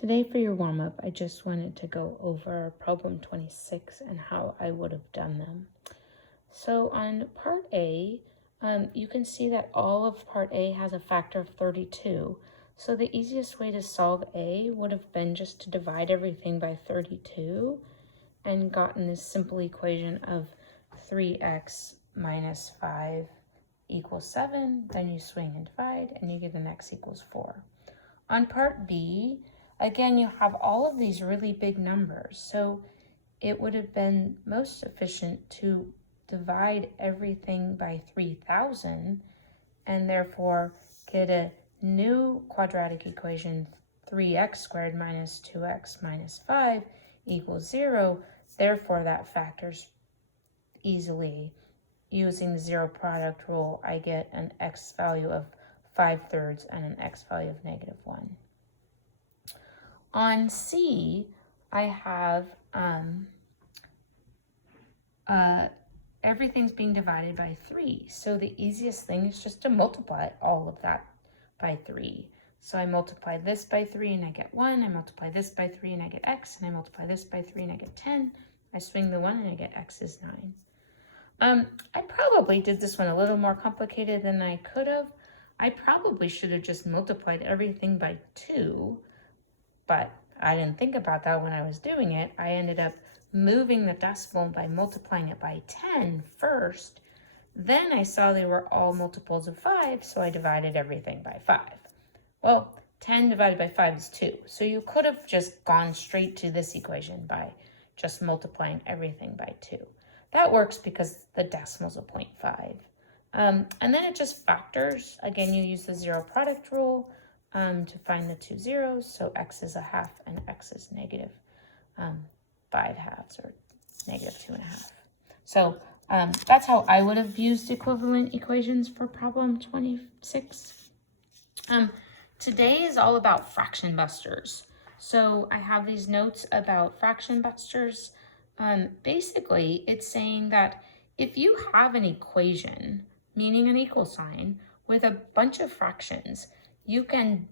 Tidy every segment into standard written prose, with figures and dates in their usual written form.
Today for your warm-up, I just wanted to go over problem 26 and how I would have done them. So on part A, you can see that all of part A has a factor of 32. So the easiest way to solve A would have been just to divide everything by 32 and gotten this simple equation of 3x minus 5 equals 7. Then you swing and divide and you get an x equals 4. On part B, again, you have all of these really big numbers. So it would have been most efficient to divide everything by 3,000 and therefore get a new quadratic equation, 3x squared minus 2x minus 5 equals 0. Therefore, that factors easily. Using the zero product rule, I get an x value of 5/3 and an x value of -1. On C, I have everything's being divided by 3. So the easiest thing is just to multiply all of that by 3. So I multiply this by 3 and I get 1. I multiply this by 3 and I get x. And I multiply this by 3 and I get 10. I swing the 1 and I get x is 9. I probably did this one a little more complicated than I could have. I probably should have just multiplied everything by 2, but I didn't think about that when I was doing it. I ended up moving the decimal by multiplying it by 10 first. Then I saw they were all multiples of 5, so I divided everything by 5. Well, 10 divided by 5 is 2, so you could have just gone straight to this equation by just multiplying everything by 2. That works because the decimal's a 0.5. And then it just factors. Again, you use the zero product rule to find the two zeros. So x is a half and x is negative 5 halves or -2.5. So that's how I would have used equivalent equations for problem 26. Today is all about fraction busters. So I have these notes about fraction busters. Basically, it's saying that if you have an equation, meaning an equal sign, with a bunch of fractions, you can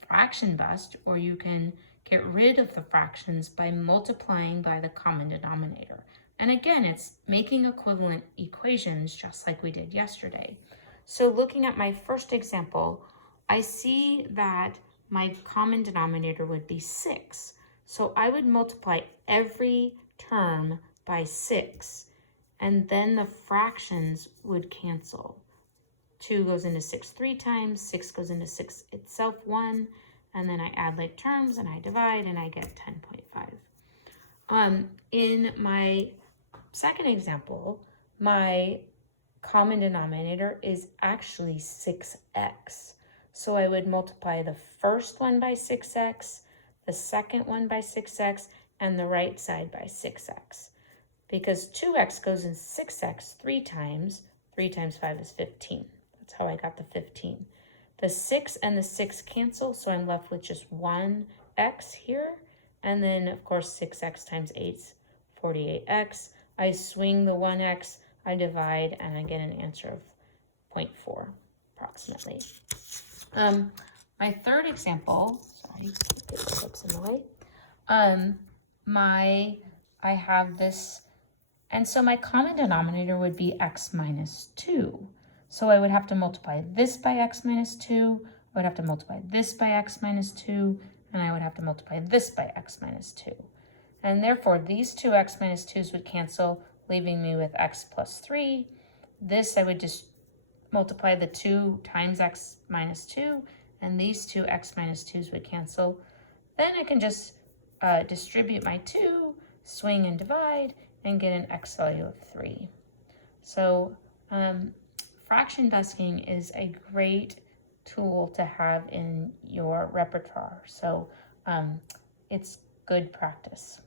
fraction bust, or you can get rid of the fractions by multiplying by the common denominator. And again, it's making equivalent equations just like we did yesterday. So looking at my first example, I see that my common denominator would be 6. So I would multiply every term by 6, and then the fractions would cancel. 2 goes into 6 3 times, 6 goes into 6 itself 1, and then I add like terms and I divide and I get 10.5. In my second example, my common denominator is actually 6x. So I would multiply the first one by 6x, the second one by 6x, and the right side by 6x. Because 2x goes in 6x 3 times, 3 times 5 is 15. That's how I got the 15. The 6 and the 6 cancel, so I'm left with just 1x here. And then, of course, 6x times 8 is 48x. I swing the 1x, I divide, and I get an answer of 0.4, approximately. My third example, sorry, get the clips in the way. I have this, and so my common denominator would be x minus 2. So I would have to multiply this by x minus 2, I would have to multiply this by x minus 2, and I would have to multiply this by x minus 2. And therefore, these two x minus 2's would cancel, leaving me with x plus 3. This, I would just multiply the 2 times x minus 2, and these two x minus 2's would cancel. Then I can just distribute my 2, swing and divide, and get an x value of 3. So fraction busting is a great tool to have in your repertoire. So it's good practice.